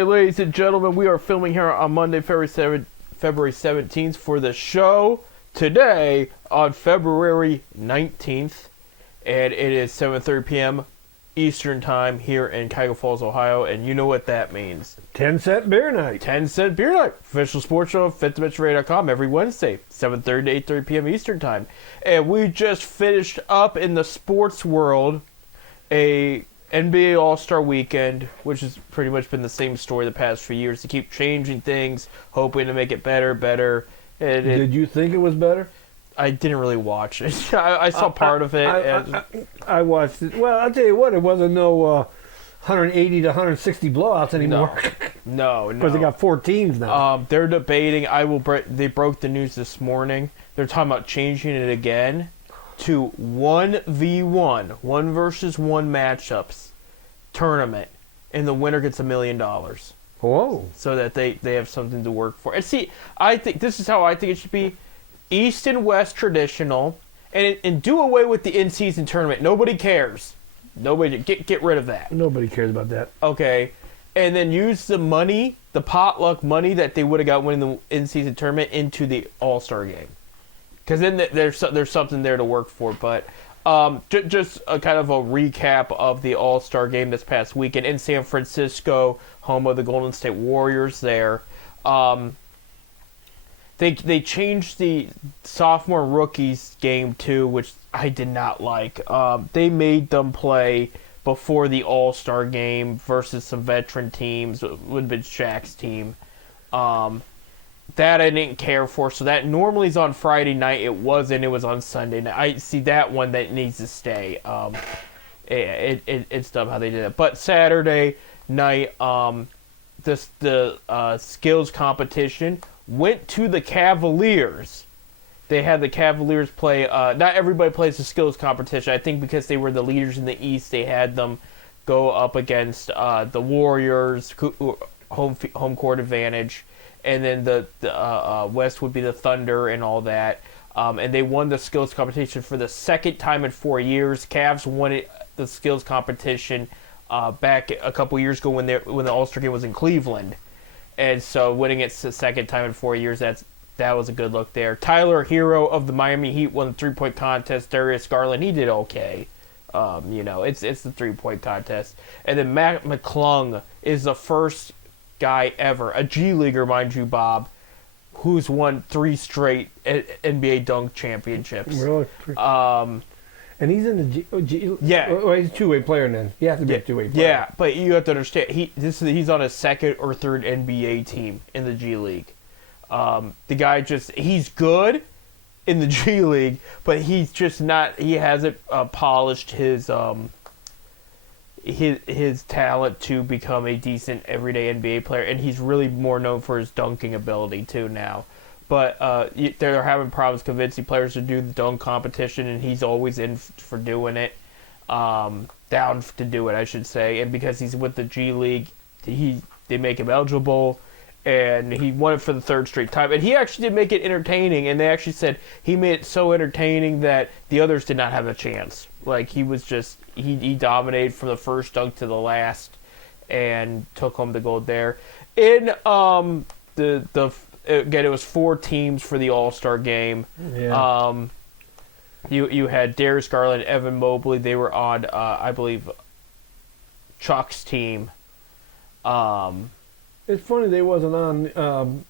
right, ladies and gentlemen, we are filming here on Monday, February 17th for the show today on February 19th, and it is 7:30 p.m. Eastern Time here in Cuyahoga Falls, Ohio, and you know what that means. 10-cent beer night. 10-cent beer night. Official sports show, FitTheBitchRadio.com every Wednesday, 7:30 to 8:30 p.m. Eastern Time. And we just finished up in the sports world a NBA All-Star Weekend, which has pretty much been the same story the past few years. To keep changing things, hoping to make it better. And Did you think it was better? I didn't really watch it. I saw part of it. I watched it. Well, I'll tell you what, it wasn't no 180 to 160 blowouts anymore. No. Because they got 4 teams now. They're debating. They broke the news this morning. They're talking about changing it again to 1v1, 1 versus 1 matchups tournament, and the winner gets $1 million. Whoa! So that they have something to work for. And see, I think this is how I think it should be: East and West traditional, and do away with the in-season tournament. Nobody cares. Nobody get rid of that. Nobody cares about that. Okay, and then use the money, the potluck money that they would have got winning the in-season tournament into the All-Star game. Because then there's something there to work for. But just a kind of a recap of the All-Star game this past weekend in San Francisco, home of the Golden State Warriors there. They changed the sophomore rookies game too, which I did not like. They made them play before the All-Star game versus some veteran teams. It would have been Shaq's team. That I didn't care for. So that normally is on Friday night. It wasn't. It was on Sunday night. I see that one that needs to stay. It's dumb how they did it. But Saturday night, the skills competition went to the Cavaliers. They had the Cavaliers play. Not everybody plays the skills competition. I think because they were the leaders in the East, they had them go up against the Warriors, home court advantage. And then the West would be the Thunder and all that. And they won the skills competition for the second time in 4 years. Cavs won the skills competition back a couple years ago when the All-Star game was in Cleveland. And so winning it the second time in 4 years, that was a good look there. Tyler Hero of the Miami Heat won the three-point contest. Darius Garland, he did okay. It's the three-point contest. And then Matt McClung is the first guy ever, a G Leaguer, mind you, Bob, who's won 3 straight NBA dunk championships. Really? And he's in the G. Yeah. Well, he's a two-way player then. He has to be a two-way player. Yeah, but you have to understand, he's on a second or third NBA team in the G League. The guy he's good in the G League, but he's just not. He hasn't polished his talent to become a decent everyday NBA player, and he's really more known for his dunking ability too now. But they're having problems convincing players to do the dunk competition, and he's always in for doing it, down to do it, I should say. And because he's with the G League, they make him eligible, and he won it for the 3rd straight time. And he actually did make it entertaining, and they actually said he made it so entertaining that the others did not have a chance. Like, he was just, he dominated from the first dunk to the last and took home the gold there. In again, it was 4 teams for the All-Star game. Yeah. You had Darius Garland, Evan Mobley. They were on, I believe, Chuck's team. It's funny they wasn't on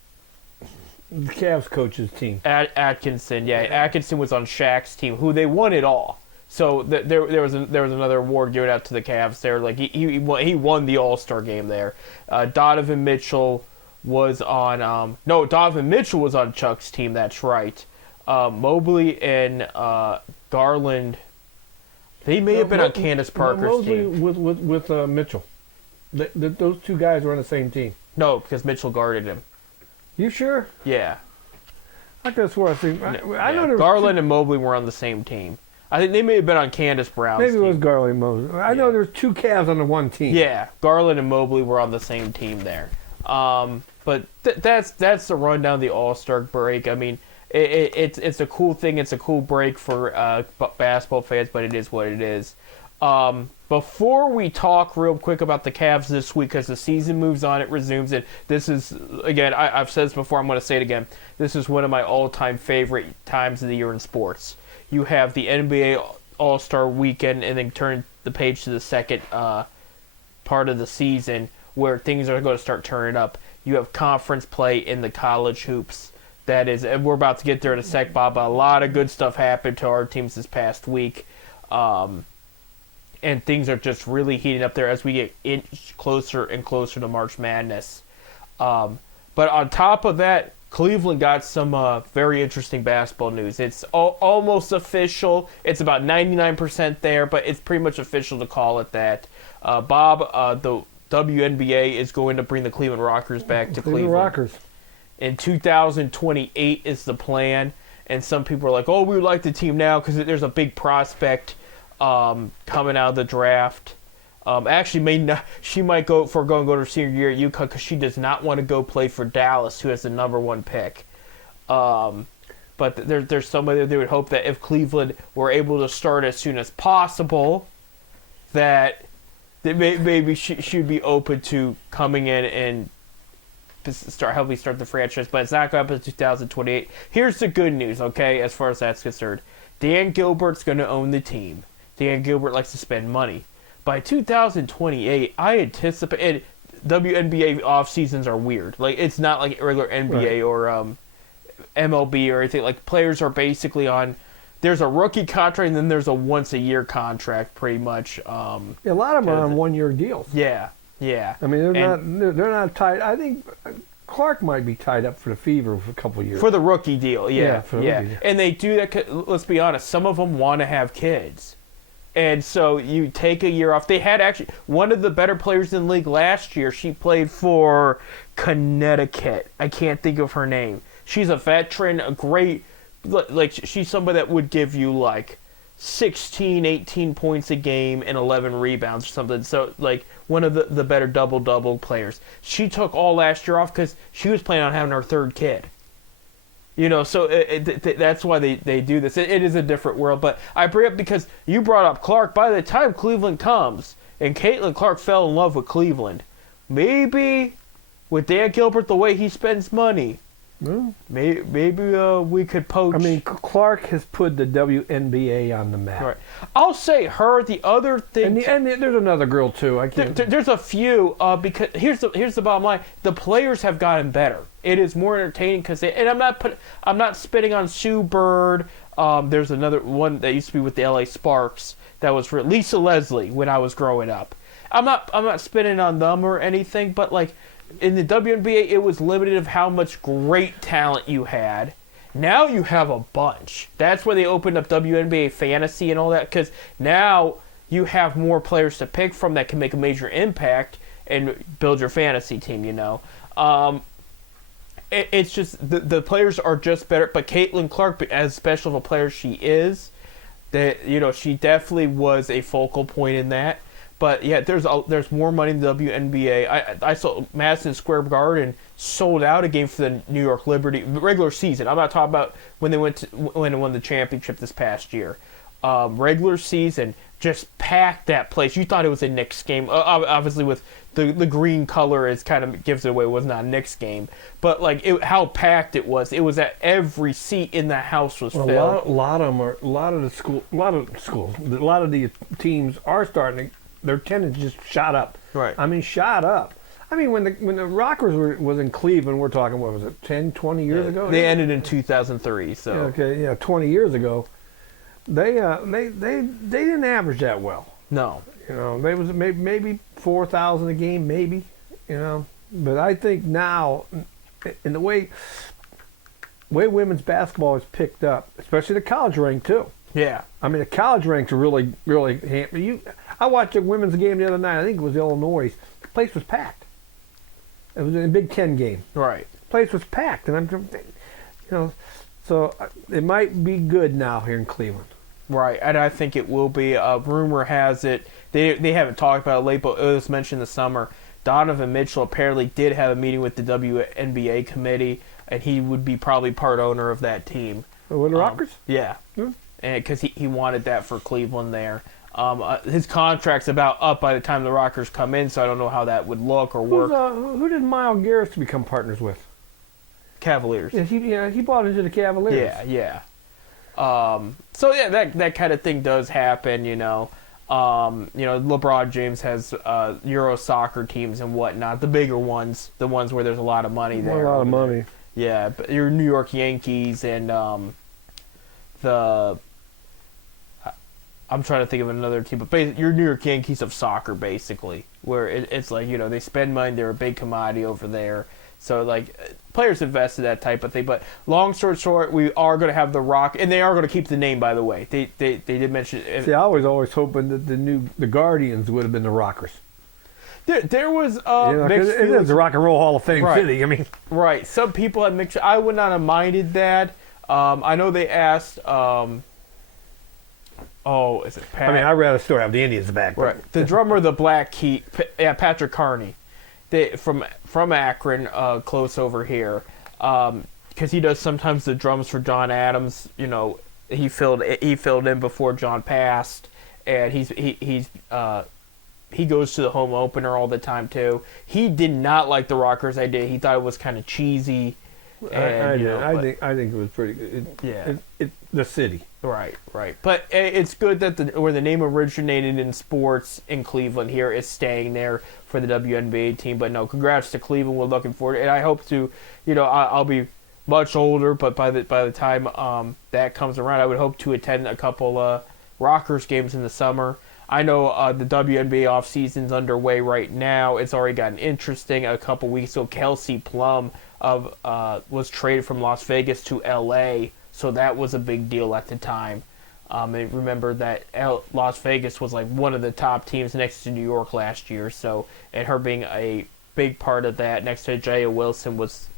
the Cavs coach's team. Atkinson, yeah. Atkinson was on Shaq's team, who they won it all. So there was another award given out to the Cavs there. Like he won the All-Star game there. Donovan Mitchell was on Donovan Mitchell was on Chuck's team. That's right. Mobley and Garland, they may have been on Candace Parker's team. with Mitchell. Those 2 guys were on the same team. No, because Mitchell guarded him. You sure? Yeah. I could have swore I know Garland and Mobley were on the same team. I think they may have been on Candace Brown's Maybe team. it was Garland and Mobley. I know there's 2 Cavs on the one team. Yeah, Garland and Mobley were on the same team there. But that's the rundown of the All-Star break. I mean, it's a cool thing. It's a cool break for basketball fans, but it is what it is. Before we talk real quick about the Cavs this week, because the season moves on, it resumes, and this is, again, I've said this before, I'm going to say it again, this is one of my all-time favorite times of the year in sports. You have the NBA All-Star Weekend, and then turn the page to the second part of the season, where things are going to start turning up. You have conference play in the college hoops. That is, and we're about to get there in a sec, Bob. A lot of good stuff happened to our teams this past week. And things are just really heating up there as we get closer and closer to March Madness. But on top of that, Cleveland got some very interesting basketball news. It's almost official. It's about 99% there, but it's pretty much official to call it that. Bob, the WNBA is going to bring the Cleveland Rockers back to Cleveland. Rockers. In 2028 is the plan. And some people are like, oh, we would like the team now because there's a big prospect coming out of the draft. Actually, she might go to her senior year at UConn because she does not want to go play for Dallas, who has the #1 pick. But there's somebody that they would hope that if Cleveland were able to start as soon as possible, that maybe she'd be open to coming in and helping start the franchise. But it's not going to happen in 2028. Here's the good news, okay, as far as that's concerned. Dan Gilbert's going to own the team. Dan Gilbert likes to spend money. By 2028, I anticipate WNBA off seasons are weird. Like, it's not like regular NBA or MLB or anything. Like, players are basically on. There's a rookie contract and then there's a once a year contract, pretty much. A lot of them are on 1-year deals. Yeah. I mean, they're not tied. I think Clark might be tied up for the Fever for a couple of years. For the rookie deal, yeah. For the rookie deal. And they do that. Let's be honest. Some of them want to have kids. And so you take a year off. They had actually one of the better players in the league last year. She played for Connecticut. I can't think of her name. She's a veteran, a great, like she's somebody that would give you like 16, 18 points a game and 11 rebounds or something. So like one of the better double-double players. She took all last year off because she was planning on having her third kid. You know, so that's why they do this. It is a different world. But I bring up because you brought up Clark. By the time Cleveland comes, and Caitlin Clark fell in love with Cleveland, maybe with Dan Gilbert, the way he spends money, maybe we could poach. I mean, Clark has put the WNBA on the map. Right. I'll say her. The other thing, and there's another girl too. I can't. There's a few because here's the bottom line: the players have gotten better. It is more entertaining because I'm not spitting on Sue Bird. There's another one that used to be with the LA Sparks that was for Lisa Leslie when I was growing up. I'm not spitting on them or anything, but like in the WNBA, it was limited of how much great talent you had. Now you have a bunch. That's where they opened up WNBA Fantasy and all that, because now you have more players to pick from that can make a major impact and build your fantasy team, you know. It's just the players are just better. But Caitlin Clark, as special of a player she is, that she definitely was a focal point in that. But yeah, there's more money in the WNBA. I saw Madison Square Garden sold out a game for the New York Liberty regular season. I'm not talking about when they won the championship this past year. Regular season just packed that place. You thought it was a Knicks game, obviously with the green color is kind of gives it away. It was not a Knicks game, but like how packed it was. It was that every seat in the house was filled. A lot of the teams are starting to. Their attendance just shot up. Right. I mean, shot up. I mean, when the Rockers was in Cleveland, we're talking, what was it, 10, 20 years ago? They ended in 2003, so. 20 years ago. They didn't average that well. No. They was maybe 4,000 a game, maybe, But I think now, in the way women's basketball is picked up, especially the college rank too. Yeah. I mean, the college ranks are really, really. I watched a women's game the other night. I think it was Illinois. The place was packed. It was a Big Ten game. Right. The place was packed, and so it might be good now here in Cleveland. Right, and I think it will be. Rumor has it they haven't talked about it late, but it was mentioned this summer. Donovan Mitchell apparently did have a meeting with the WNBA committee, and he would be probably part owner of that team. With the Rockers? Yeah. And because he wanted that for Cleveland there. His contract's about up by the time the Rockers come in, so I don't know how that would look or work. Who did Miles Garrett become partners with? Cavaliers. Yeah, he bought into the Cavaliers. Yeah. So yeah, that kind of thing does happen, LeBron James has Euro soccer teams and whatnot, the bigger ones, the ones where there's a lot of money there. A lot of money. Yeah, but your New York Yankees and I'm trying to think of another team, but your New York Yankees of soccer, basically, where it's like, they spend money, they're a big commodity over there. So, players invest in that type of thing. But long story short, we are going to have The Rock, and they are going to keep the name, by the way. They did mention it. See, I was always hoping that the Guardians would have been the Rockers. There was mixed feelings. It is the Rock and Roll Hall of Fame city. I mean, right. Some people had mixed. I would not have minded that. I know they asked. Is it Pat? I mean, I'd rather still have the Indians back. Right. The drummer of the Black Key, Patrick Carney, from Akron, close over here, because he does sometimes the drums for John Adams. He filled in before John passed, and he goes to the home opener all the time too. He did not like the Rockers idea. He thought it was kind of cheesy. And, I think it was pretty good. The city. Right. But it's good that where the name originated in sports in Cleveland here is staying there for the WNBA team. But no, congrats to Cleveland. We're looking forward, and I hope to. I'll be much older, but by the time that comes around, I would hope to attend a couple Rockers games in the summer. I know the WNBA off season's underway right now. It's already gotten interesting. A couple weeks ago, Kelsey Plum was traded from Las Vegas to LA. So that was a big deal at the time. I remember that Las Vegas was one of the top teams next to New York last year. So, and her being a big part of that next to Jaya Wilson was.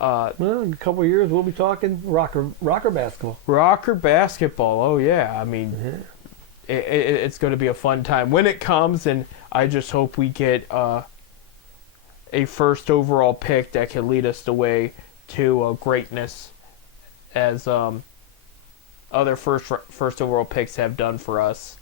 In a couple of years, we'll be talking rocker basketball. Rocker basketball. Oh yeah. I mean, it's going to be a fun time when it comes, and I just hope we get a first overall pick that can lead us the way to greatness, as other first overall picks have done for us,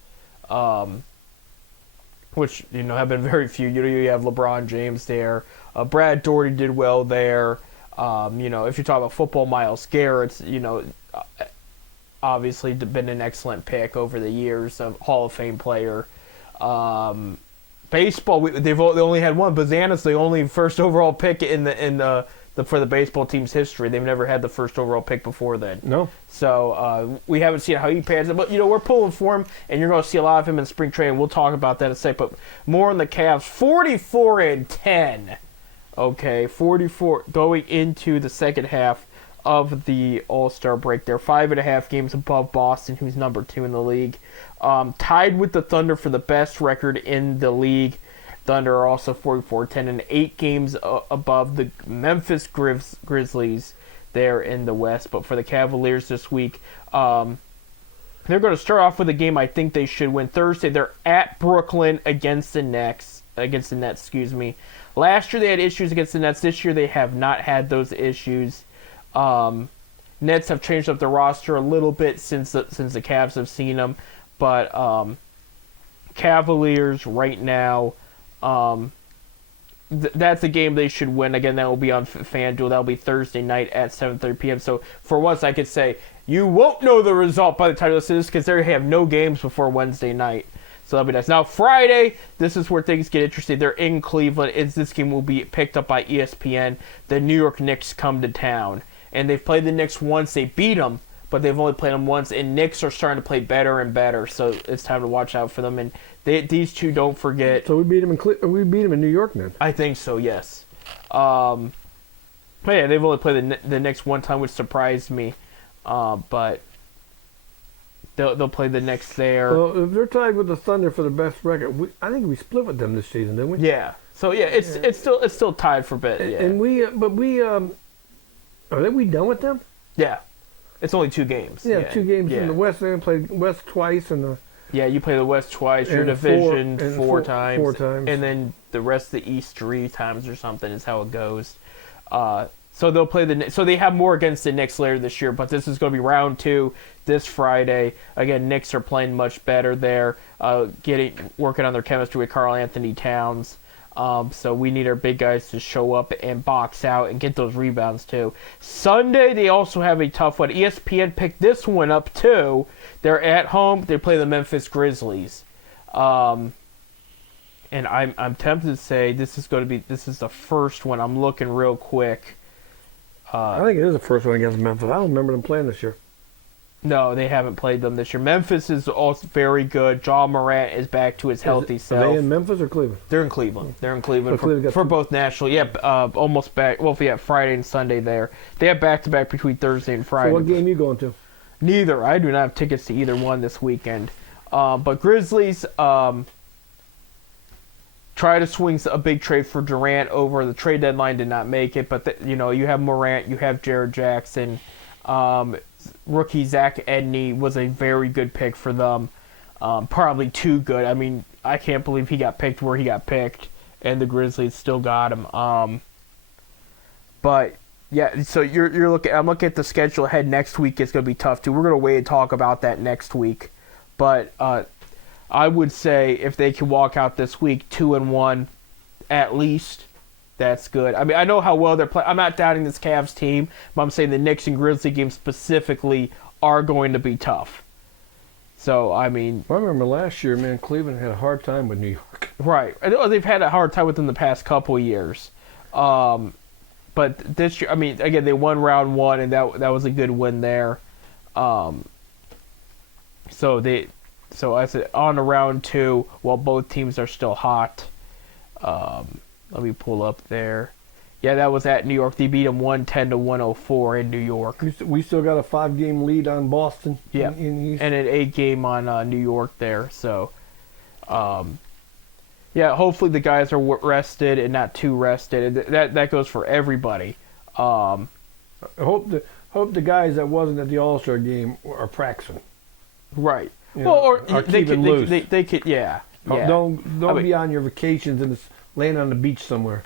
which have been very few. You have LeBron James there, Brad Daugherty did well there. If you're talking about football, Myles Garrett's obviously been an excellent pick over the years, a Hall of Fame player. Baseball, they only had one. Bazana's the only first overall pick for the baseball team's history. They've never had the first overall pick before then. No. So we haven't seen how he pans it. But, we're pulling for him, and you're going to see a lot of him in spring training. We'll talk about that in a sec. But more on the Cavs. 44-10. Okay, 44 going into the second half of the All-Star break. They're 5.5 games above Boston, who's number 2 in the league. Tied with the Thunder for the best record in the league. Thunder are also 44-10 and 8 games above the Memphis Grizzlies there in the West. But for the Cavaliers this week, they're going to start off with a game I think they should win. Thursday, they're at Brooklyn against the Nets. Last year they had issues against the Nets. This year they have not had those issues. Nets have changed up the roster a little bit since the Cavs have seen them. But Cavaliers right now, that's a game they should win. Again, that will be on FanDuel. That will be Thursday night at 7:30 p.m. So for once, I could say you won't know the result by the time you listen to this because they have no games before Wednesday night. So that'll be nice. Now, Friday, this is where things get interesting. They're in Cleveland. This game will be picked up by ESPN. The New York Knicks come to town. And they've played the Knicks once. They beat them, but they've only played them once. And Knicks are starting to play better and better. So it's time to watch out for them. And these two, don't forget. So we beat them in New York then? I think so, yes. But yeah, they've only played the Knicks one time, which surprised me. But they'll play the Knicks there. Well, if they're tied with the Thunder for the best record, I think we split with them this season, didn't we? Yeah. So yeah, it's still tied for bit. Yeah. And are we done with them? Yeah. It's only 2 games. Yeah, 2 games in the West. They played West twice and yeah, you play the West twice. Your division 4 times. 4 times. And then the rest of the East 3 times or something is how it goes. So they'll play so they have more against the Knicks later this year, but this is going to be round 2 this Friday. Again, Knicks are playing much better there, working on their chemistry with Karl Anthony Towns. So we need our big guys to show up and box out and get those rebounds too. Sunday they also have a tough one. ESPN picked this one up too. They're at home. They play the Memphis Grizzlies. And I'm tempted to say this is the first one. I'm looking real quick. I think it is the first one against Memphis. I don't remember them playing this year. No, they haven't played them this year. Memphis is also very good. Ja Morant is back to his healthy self. Are they in Memphis or Cleveland? They're in Cleveland. They're in Cleveland Cleveland for both national. Yeah, almost back. Well, if you have Friday and Sunday there. They have back-to-back between Thursday and Friday. So what game are you going to? Neither. I do not have tickets to either one this weekend. But Grizzlies try to swing a big trade for Durant over. The trade deadline did not make it, but you have Morant, you have Jared Jackson. Rookie Zach Edney was a very good pick for them. Probably too good. I mean, I can't believe he got picked where he got picked, and the Grizzlies still got him. But yeah, so you're looking. I'm looking at the schedule ahead next week. It's going to be tough too. We're going to wait and talk about that next week. But I would say if they can walk out this week 2-1, at least. That's good. I mean, I know how well they're playing. I'm not doubting this Cavs team, but I'm saying the Knicks and Grizzly games specifically are going to be tough. So, I mean... I remember last year, man, Cleveland had a hard time with New York. Right. I know they've had a hard time with them the past couple of years. But this year, I mean, again, they won round 1, and that was a good win there. So I said on to round 2, while both teams are still hot. Let me pull up there. Yeah, that was at New York. They beat them 110-104 in New York. We still got a 5-game lead on Boston. Yeah, and an 8-game on New York there. So, yeah, hopefully the guys are rested and not too rested. That goes for everybody. I hope the guys that wasn't at the All-Star game are practicing. Right. Or they keeping could, loose. They could, yeah. Don't be on your vacations and laying on the beach somewhere.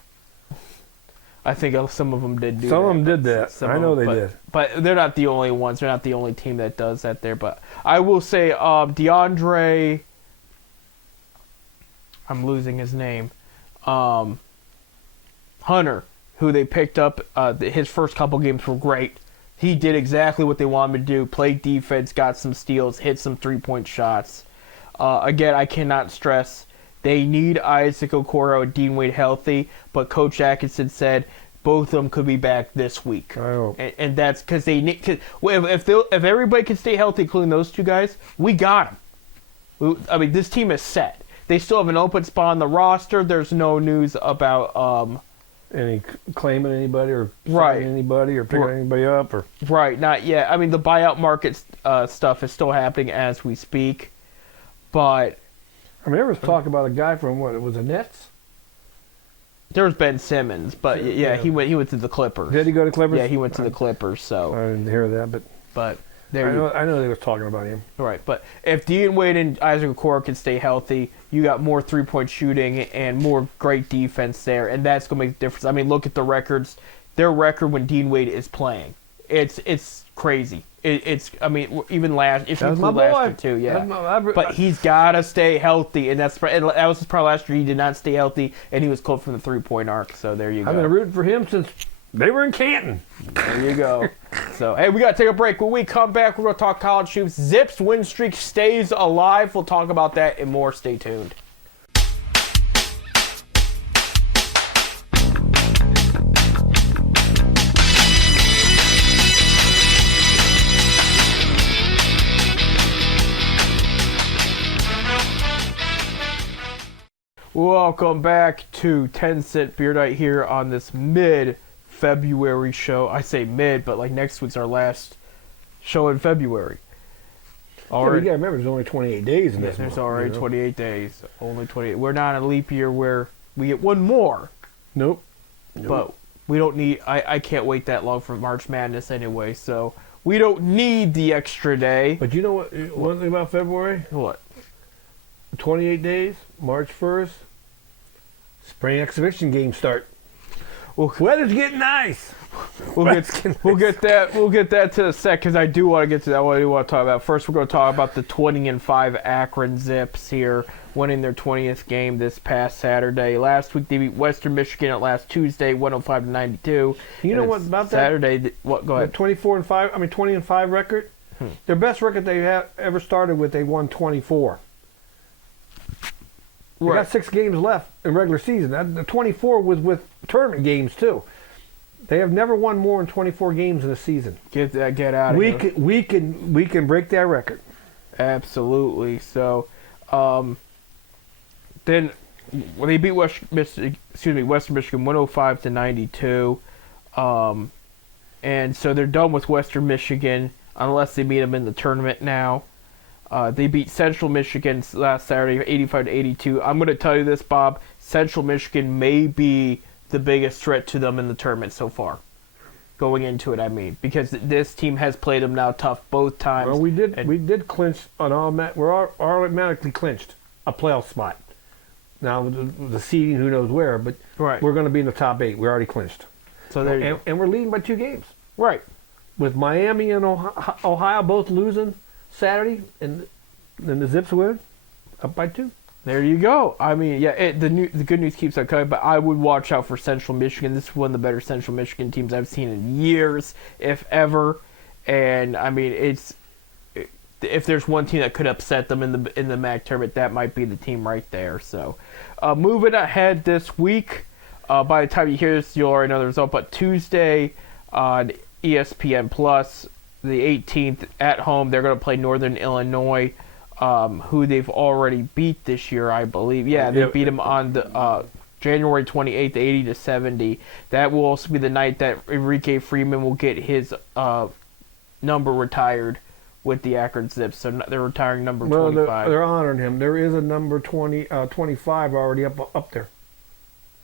I think some of them did do that. Some of them did that. I know they did. But they're not the only ones. They're not the only team that does that there. But I will say DeAndre... I'm losing his name. Hunter, who they picked up, his first couple games were great. He did exactly what they wanted him to do. Played defense, got some steals, hit some three-point shots. Again, I cannot stress... They need Isaac Okoro and Dean Wade healthy, but Coach Atkinson said both of them could be back this week. I hope. And that's because they need. If everybody can stay healthy, including those two guys, we got them. I mean, this team is set. They still have an open spot on the roster. There's no news about any claiming anybody or right anybody or picking anybody up or right. Not yet. I mean, the buyout market stuff is still happening as we speak, but. I mean, there was talk about a guy from what? It was the Nets. There was Ben Simmons, but yeah, he went to the Clippers. Did he go to Clippers? Yeah, he went to the Clippers. So I didn't hear that, but I know they were talking about him. Right, but if Dean Wade and Isaac Okoro can stay healthy, you got more 3-point shooting and more great defense there, and that's gonna make a difference. I mean, look at the records. Their record when Dean Wade is playing, it's crazy. I mean, even last year too, yeah. But he's got to stay healthy, and that was probably last year. He did not stay healthy, and he was close from the 3-point arc. So there you go. I've been rooting for him since they were in Canton. There you go. So hey, we got to take a break. When we come back, we're going to talk college hoops. Zips win streak stays alive. We'll talk about that and more. Stay tuned. Welcome back to 10 Cent Beer Night here on this mid-February show. I say mid, but like next week's our last show in February. You got to remember, there's only 28 days in this month. There's already 28 days. Only 28. We're not in a leap year where we get one more. Nope. But we don't need... I can't wait that long for March Madness anyway, so we don't need the extra day. But you know what? One thing about February? What? 28 days, March 1st, spring exhibition games start. Well, weather's getting nice. We'll get that to the sec because I do want to get to that. What I do want to talk about first. We're going to talk about the 20-5 Akron Zips here, winning their 20th game this past Saturday. Last week they beat Western Michigan at last Tuesday, 105-92. You know what about Saturday? that? What? Go ahead. 20-5 record. Their best record they have ever started with, they won 24. They got 6 games left in regular season. The 24 was with tournament games too. They have never won more than 24 games in a season. Get out of here. We can break that record. Absolutely. So, then when they beat Western Michigan 105-92, and so they're done with Western Michigan unless they beat them in the tournament now. They beat Central Michigan last Saturday, 85-82. I'm going to tell you this, Bob. Central Michigan may be the biggest threat to them in the tournament so far. Going into it, I mean, because this team has played them now tough both times. Well, we did clinch we're automatically clinched a playoff spot. Now the seeding, who knows where, but right. We're going to be in the top 8. We're already clinched. So there you go. And we're leading by 2 games. Right. With Miami and Ohio both losing Saturday, and then the Zips win up by 2. There you go. I mean, yeah, the good news keeps on coming, but I would watch out for Central Michigan. This is one of the better Central Michigan teams I've seen in years, if ever. And I mean, if there's one team that could upset them in the MAC tournament, that might be the team right there. So, moving ahead this week. By the time you hear this, you'll already know the result. But Tuesday on ESPN Plus, the 18th at home, they're going to play Northern Illinois. Who they've already beat this year, I believe. Yeah, they beat them on the January 28th, 80-70. That will also be the night that Enrique Freeman will get his number retired with the Akron Zips. So they're retiring number 25. They're honoring him. There is a number 25 already up there.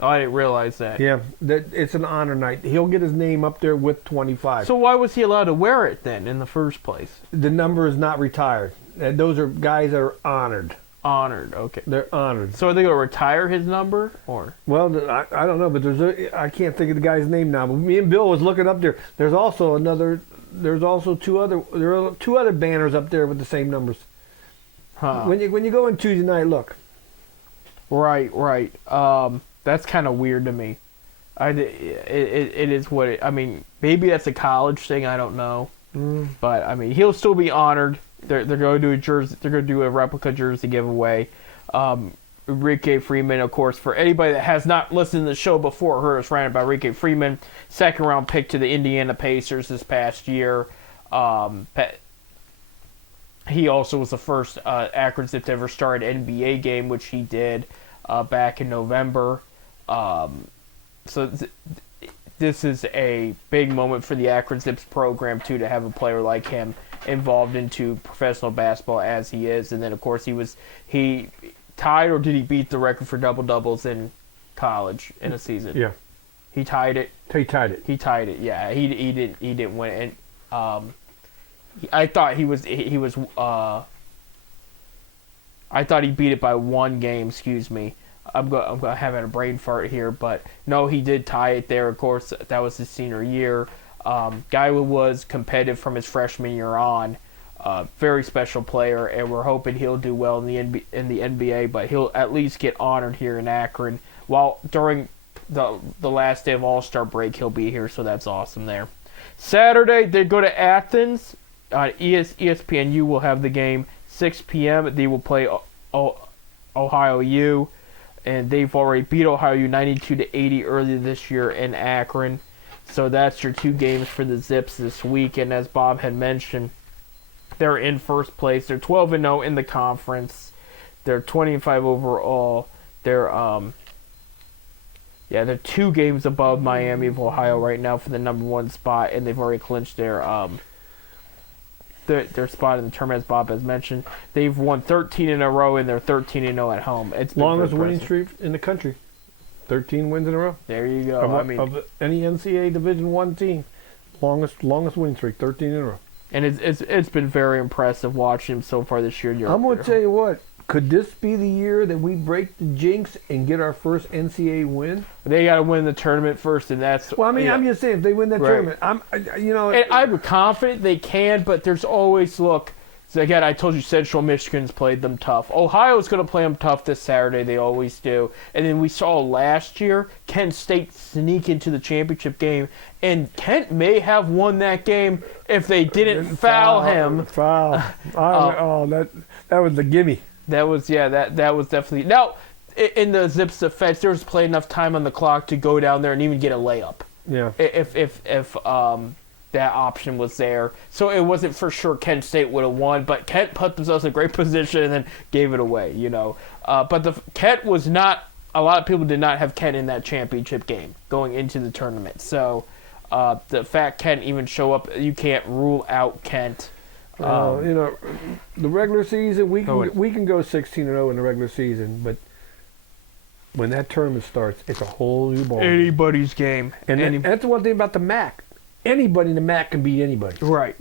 Oh, I didn't realize that. Yeah, it's an honor night. He'll get his name up there with 25. So why was he allowed to wear it then in the first place? The number is not retired. Those are guys that are honored. Honored, okay. They're honored. So are they going to retire his number, or? Well, I don't know, but I can't think of the guy's name now. But me and Bill was looking up there. There's also two other banners up there with the same numbers. Huh. When you go in Tuesday night, look. Right. That's kind of weird to me. It is what it. I mean, maybe that's a college thing. I don't know. But I mean, he'll still be honored. They're going to do a jersey. They're going to do a replica jersey giveaway. Enrique Freeman, of course, for anybody that has not listened to the show before or heard us rant about Enrique Freeman, second round pick to the Indiana Pacers this past year. He also was the first Akron Zip to ever start an NBA game, which he did back in November. So this is a big moment for the Akron Zips program, too, to have a player like him involved into professional basketball as he is. And then, of course, he tied, or did he beat the record for double-doubles in college in a season? Yeah. He tied it? He tied it. He tied it, yeah. He didn't win it. And, I thought I thought he beat it by 1 game, excuse me. I'm having a brain fart here, but no, he did tie it there. Of course, that was his senior year. Guy was competitive from his freshman year on. Very special player, and we're hoping he'll do well in the NBA, but he'll at least get honored here in Akron. While during the last day of All-Star break, he'll be here, so that's awesome there. Saturday, they go to Athens. ESPNU will have the game 6 p.m. They will play Ohio U. And they've already beat Ohio U 92-80 earlier this year in Akron. So that's your 2 games for the Zips this week. And as Bob had mentioned, they're in first place. They're 12-0 in the conference. They're 20-5 overall. They're 2 games above Miami of Ohio right now for the number 1 spot, and they've already clinched their spot in the tournament, as Bob has mentioned. They've won 13 in a row, and they're 13-0 at home. It's been longest winning streak in the country. 13 wins in a row. There you go. Of any NCAA Division I team, longest winning streak, 13 in a row. And it's been very impressive watching him so far this year. I'm going to tell you what, Could this be the year that we break the jinx and get our first NCAA win? They got to win the tournament first, and that's. Well, I mean, yeah. I'm just saying, if they win that Right. tournament, you know. And I'm confident they can, but there's always look. So again, I told you Central Michigan's played them tough. Ohio's going to play them tough this Saturday. They always do. And then we saw last year Kent State sneak into the championship game, and Kent may have won that game if they didn't foul him. Foul. That was the gimme. That was that was definitely now in the Zips' defense. There was plenty enough time on the clock to go down there and even get a layup. Yeah. If that option was there. So it wasn't for sure Kent State would have won, but Kent put themselves in a great position and then gave it away, you know. But Kent was not, a lot of people did not have Kent in that championship game going into the tournament. So the fact Kent even show up, you can't rule out Kent. You know, the regular season, we Oh, can go 16-0 in the regular season, but when that tournament starts, it's a whole new ball. Anybody's game. And that's the one thing about the MAC. Anybody in the MAC can beat anybody. Right.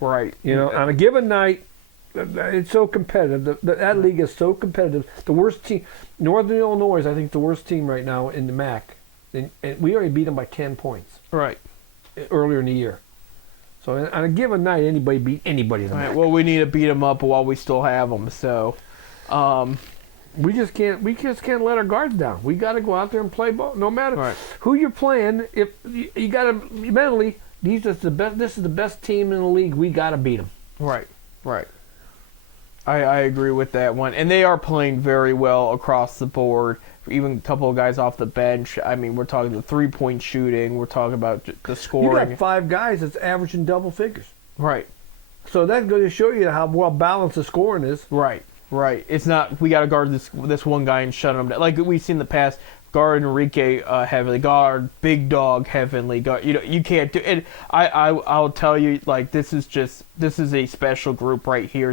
You know, on a given night, it's so competitive. That league is so competitive. The worst team, Northern Illinois is, I think, the worst team right now in the MAC. And we already beat them by 10 points Right. earlier in the year. So on a given night, anybody beat anybody in the All right. MAC. Well, we need to beat them up while we still have them. So, We just can't let our guards down. We got to go out there and play ball, no matter Right. who you're playing. If you got to mentally, this is the best team in the league. We got to beat them. Right. I agree with that one. And they are playing very well across the board. Even a couple of guys off the bench. I mean, we're talking the 3-point shooting. We're talking about the You scoring. got 5 guys that's averaging double figures. Right. So that's going to show you how well balanced the scoring is. Right. It's not, we got to guard this one guy and shut him down. Like we've seen in the past, guard Enrique heavily, guard Big Dog heavily, guard, you know, you can't do it. I'll tell you, like, this is a special group right here.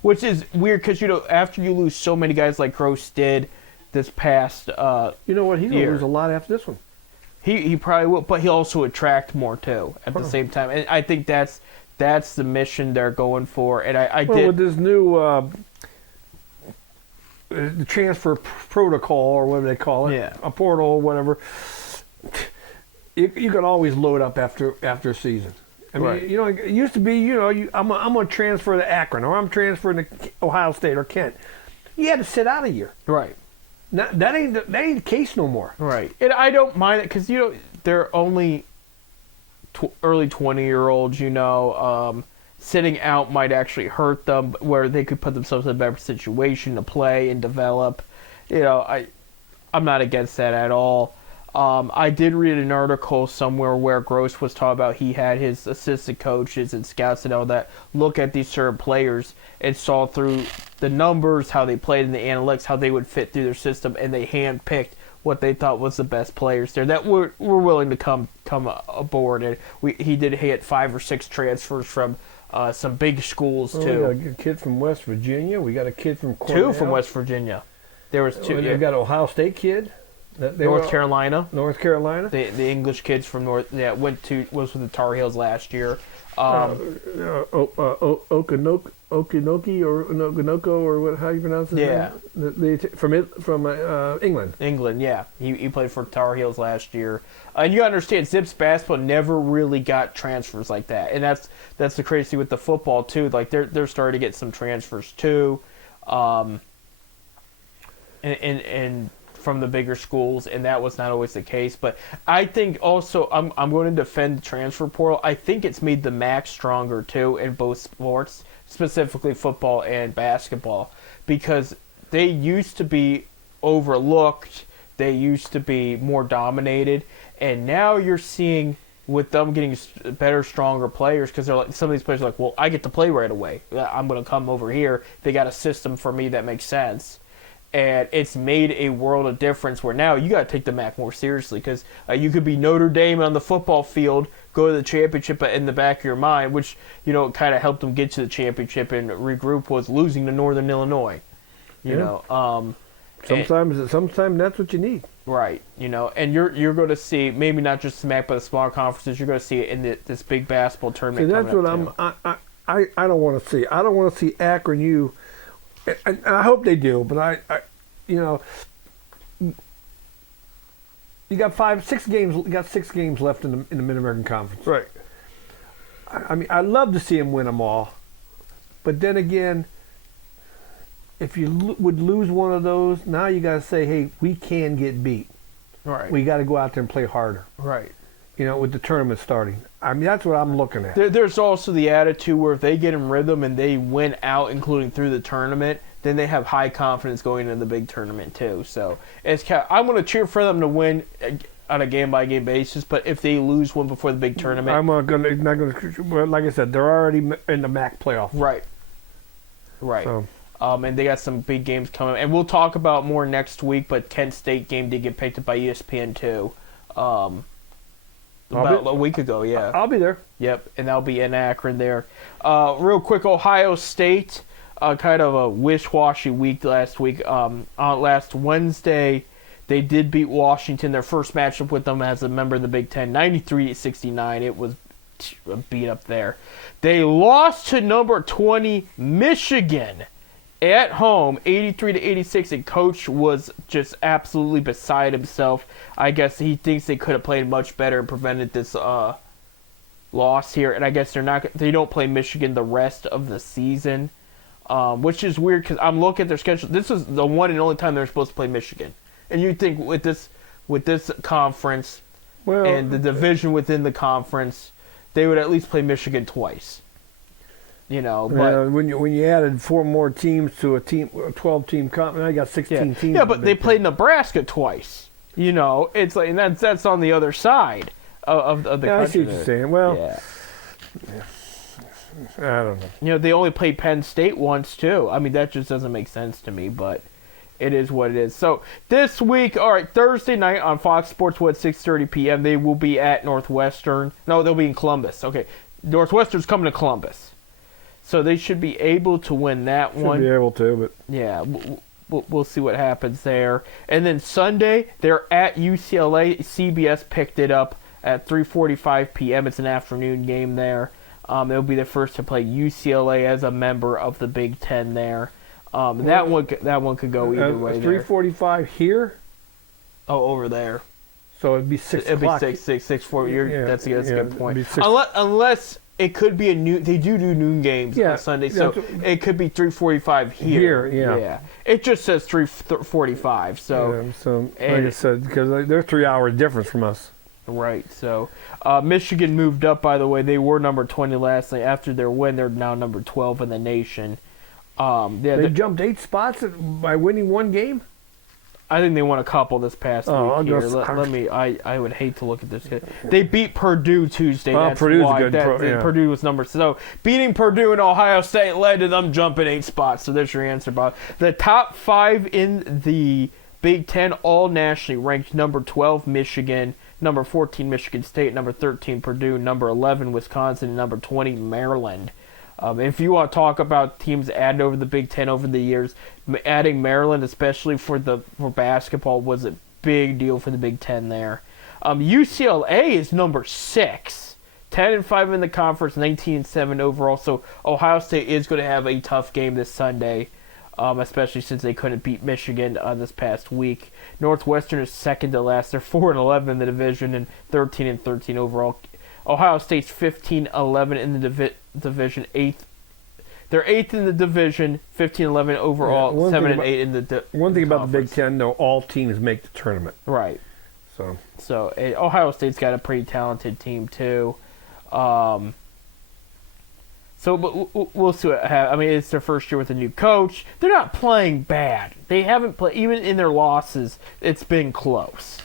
Which is weird because, you know, after you lose so many guys like Gross did this past You know what? He's going to year. lose a lot after this one. He probably will, but he'll also attract more too at the same time. And I think that's the mission they're going for. And With this new the transfer protocol, or whatever they call it, Yeah. a portal or whatever, you can always load up after a season. I mean, Right. you know, it used to be, you know, I'm going to transfer to Akron, or I'm transferring to Ohio State or Kent. You had to sit out a year. right. Now, that ain't the case no more. Right. And I don't mind it because, you know, they're only early 20-year-olds, you know. Sitting out might actually hurt them where they could put themselves in a better situation to play and develop. You know, I'm not against that at all. I did read an article somewhere where Gross was talking about he had his assistant coaches and scouts and all that look at these certain players and saw through the numbers, how they played in the analytics, how they would fit through their system, and they handpicked what they thought was the best players there that were willing to come aboard. And he did hit 5 or 6 transfers from some big schools We too. got a kid from West Virginia. We got a kid from Cornell. 2 from West Virginia. There was 2. We got an Ohio State kid. North Carolina. North Carolina. The English kids from was with the Tar Heels last year. Okinoki or Okonoko or what? How you pronounce his Yeah. name? From England. England, yeah. He played for Tar Heels last year. And you understand, Zips basketball never really got transfers like that. And that's the crazy with the football too. Like they're starting to get some transfers too. And from the bigger schools, and that was not always the case. But I think also I'm going to defend the transfer portal. I think it's made the MAC stronger too in both sports, specifically football and basketball, because they used to be overlooked. They used to be more dominated, and now you're seeing with them getting better, stronger players, because they're like, some of these players are like, well, I get to play right away. I'm going to come over here. They got a system for me that makes sense. And it's made a world of difference where now you got to take the MAC more seriously, because you could be Notre Dame on the football field, go to the championship, but in the back of your mind, which, you know, kind of helped them get to the championship and regroup, was losing to Northern Illinois. You know, sometimes that's what you need. right? You know, and you're going to see maybe not just the MAC, but the smaller conferences. You're going to see it in this big basketball See, tournament. that's what I don't want to see. I don't want to see Akron U and I hope they do. But I you know, you got 6 games. You got 6 games left in the Mid American Conference. Right. I mean, I'd love to see them win them all, but then again, if you would lose one of those, now you got to say, hey, we can get beat. Right. We got to go out there and play harder. Right. You know, with the tournament starting. I mean, that's what I'm looking at. There's also the attitude where if they get in rhythm and they win out, including through the tournament, then they have high confidence going into the big tournament too. So I'm going to cheer for them to win on a game-by-game basis, but if they lose one before the big tournament... I'm not going to, like I said, they're already in the MAC playoff. Right. Right. So. And they got some big games coming. And we'll talk about more next week, but Kent State game did get picked up by ESPN too. About a week ago, yeah. I'll be there. Yep, and that'll be in Akron there. Real quick, Ohio State, kind of a wish-washy week last week. On last Wednesday, they did beat Washington, their first matchup with them as a member of the Big Ten, 93-69. It was a beat up there. They lost to number 20 Michigan at home, 83-86, and Coach was just absolutely beside himself. I guess he thinks they could have played much better and prevented this loss here. And I guess they don't play Michigan the rest of the season, which is weird because I'm looking at their schedule. This is the one and only time they're supposed to play Michigan. And you'd think with this conference and the division within the conference, they would at least play Michigan twice. You know, but when you added 4 more teams to a 12-team conference, I got 16 teams. Yeah, but they played Nebraska twice. You know, it's like, and that's on the other side of the country. I see what you're saying. Well, yeah. I don't know. You know, they only played Penn State once too. I mean, that just doesn't make sense to me, but it is what it is. So this week, all right, Thursday night on Fox Sports, 6:30 p.m. They will be at Northwestern. No, they'll be in Columbus. Okay, Northwestern's coming to Columbus. So they should be able to win that one. Should be able to, but yeah, we'll see what happens there. And then Sunday, they're at UCLA. CBS picked it up at 3:45 p.m. It's an afternoon game there. They'll be the first to play UCLA as a member of the Big Ten there. That one could go either way. 3:45 here. Oh, over there. So it'd be 6 o'clock. It'd be 6:40. That's a good point. Unless it could be they do noon games on Sunday, so it could be 3:45 here. Yeah. It just says 3:45. So, like I said, because they're 3 hours difference from us. Right. So, Michigan moved up. By the way, they were number 20 last night. After their win, they're now number 12 in the nation. They jumped 8 spots by winning 1 game. I think they won a couple this past week here. Let me. I would hate to look at this. They beat Purdue Tuesday. That's Purdue's why. good. Purdue was number. So beating Purdue and Ohio State led to them jumping 8 spots. So there's your answer, Bob. The top 5 in the Big Ten, all nationally ranked. Number 12, Michigan. Number 14, Michigan State. Number 13, Purdue. Number 11, Wisconsin. And number 20, Maryland. If you want to talk about teams added over the Big Ten over the years, adding Maryland, especially for basketball, was a big deal for the Big Ten there. UCLA is number 6, 10-5 in the conference, 19-7 overall. So Ohio State is going to have a tough game this Sunday, especially since they couldn't beat Michigan this past week. Northwestern is second to last; they're 4-11 in the division and 13-13 overall. Ohio State's 15-11 in the division, 8th. They're 8th in the division, 15-11 overall, 7-8 in the one thing about conference. the Big Ten, though, all teams make the tournament. Right. So Ohio State's got a pretty talented team too. But we'll see what happens. I mean, it's their first year with a new coach. They're not playing bad. They haven't played, even in their losses, it's been close.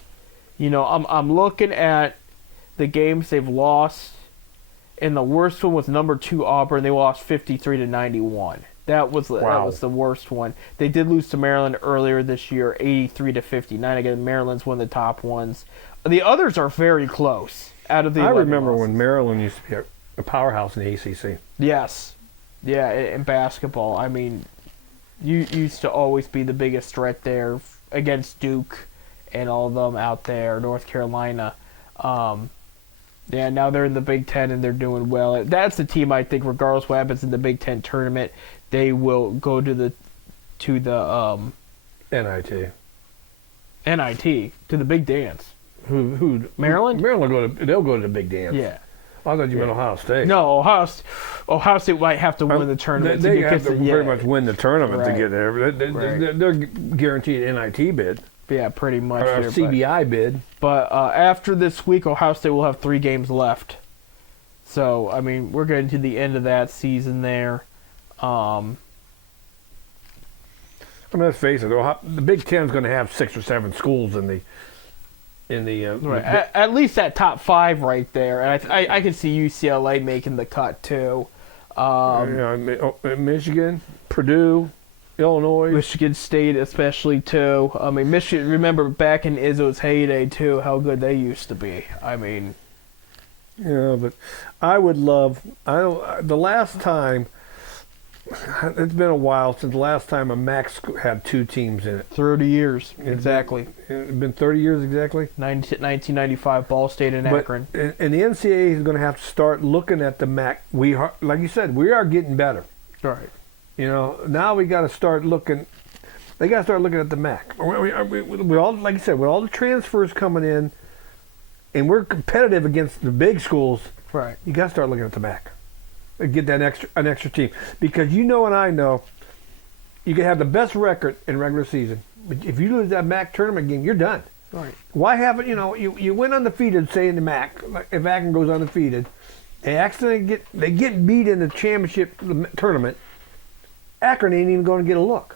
You know, I'm looking at the games they've lost, and the worst one was number 2 Auburn. They lost 53-91. That was the worst one. They did lose to Maryland earlier this year, 83-59. Again, Maryland's one of the top ones. The others are very close. Out of the 11 remember losses. when Maryland used to be a powerhouse in the ACC. Yes, yeah, in basketball. I mean, you used to always be the biggest threat there against Duke and all of them out there, North Carolina. Yeah, now they're in the Big Ten and they're doing well. That's the team I think, regardless what happens in the Big Ten tournament, they will go to to the NIT. NIT, to the big dance. Who? Maryland? Maryland they'll go to the big dance. Yeah. I thought you meant Ohio State. No, Ohio State might have to win the tournament. They to have to yeah. pretty much win the tournament to Right. get there. They're guaranteed an NIT bid Yeah, pretty much. or a here, CBI bid. But after this week, Ohio State will have 3 games left. So, I mean, we're getting to the end of that season there. I mean, let's face it. The Big Ten's going to have 6 or 7 schools in the Right. At least that top 5 right there. And I can see UCLA making the cut, too. Michigan, Purdue, Illinois. Michigan State especially, too. I mean, Michigan, remember back in Izzo's heyday, too, how good they used to be. I mean... Yeah, but I would love. The last time. It's been a while since the last time a MAC had 2 teams in it. 30 years, exactly. It's been 30 years exactly. 1995, Ball State and Akron. And the NCAA is going to have to start looking at the MAC. Like you said, we are getting better. Right. You know, now we got to start looking. They got to start looking at the MAC. We all, like you said, with all the transfers coming in, and we're competitive against the big schools. Right. You got to start looking at the MAC. Get that an extra team, because you know and I know you can have the best record in regular season, but if you lose that MAC tournament game, you're done. Right. Why haven't you went undefeated, say in the MAC, like if Akron goes undefeated, they accidentally get beat in the championship tournament. Akron ain't even going to get a look.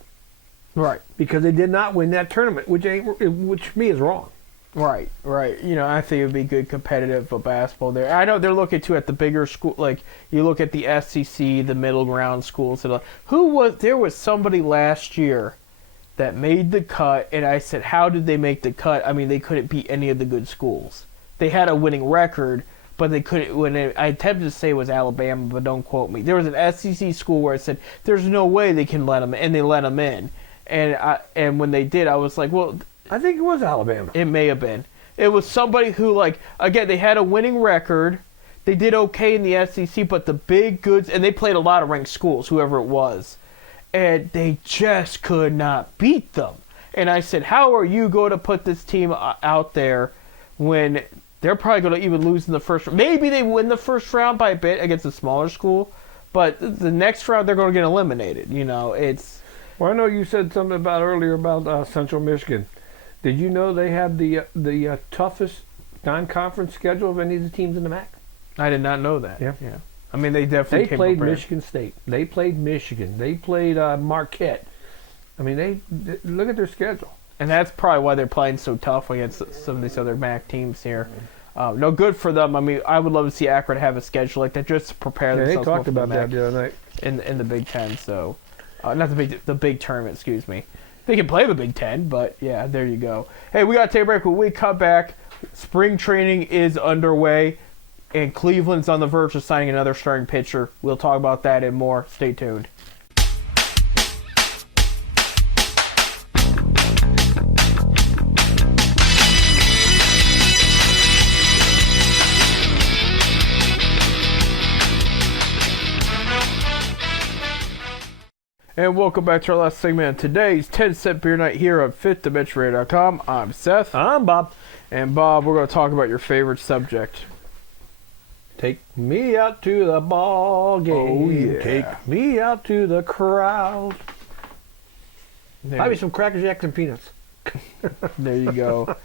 Right. Because they did not win that tournament, which to me is wrong. Right, right. You know, I think it would be good competitive basketball there. I know they're looking too at the bigger school, like you look at the SEC, the middle ground schools. And there was somebody last year that made the cut, and I said, how did they make the cut? I mean, they couldn't beat any of the good schools. They had a winning record, but they couldn't. I attempted to say it was Alabama, but don't quote me. There was an SEC school where I said, there's no way they can let them, and they let them in. And when they did, I was like, well. I think it was Alabama. It may have been. It was somebody who, like, again, they had a winning record. They did okay in the SEC, but the big goods, and they played a lot of ranked schools, whoever it was, and they just could not beat them. And I said, how are you going to put this team out there when they're probably going to even lose in the first round? Maybe they win the first round by a bit against a smaller school, but the next round they're going to get eliminated. You know, it's... Well, I know you said something earlier about Central Michigan. Did you know they have the toughest non-conference schedule of any of the teams in the MAC? I did not know that. Yeah. I mean, they definitely They played prepared. Michigan State. They played Michigan. They played Marquette. I mean, they look at their schedule. And that's probably why they're playing so tough against some of these other MAC teams here. No, good for them. I mean, I would love to see Akron have a schedule like that just to prepare Yeah, themselves. they talked more for about that the other night. in the Big Ten. So, not the big tournament. Excuse me. They can play the Big Ten, but yeah, there you go. Hey, we got to take a break. When we come back, spring training is underway, and Cleveland's on the verge of signing another starting pitcher. We'll talk about that and more. Stay tuned. And welcome back to our last segment of today's 10-cent beer night here on FifthDimensionRadio.com. I'm Seth. I'm Bob. And Bob, we're going to talk about your favorite subject. Take me out to the ball game. Oh, yeah. Take me out to the crowd. Maybe some Cracker Jacks and peanuts. There you go.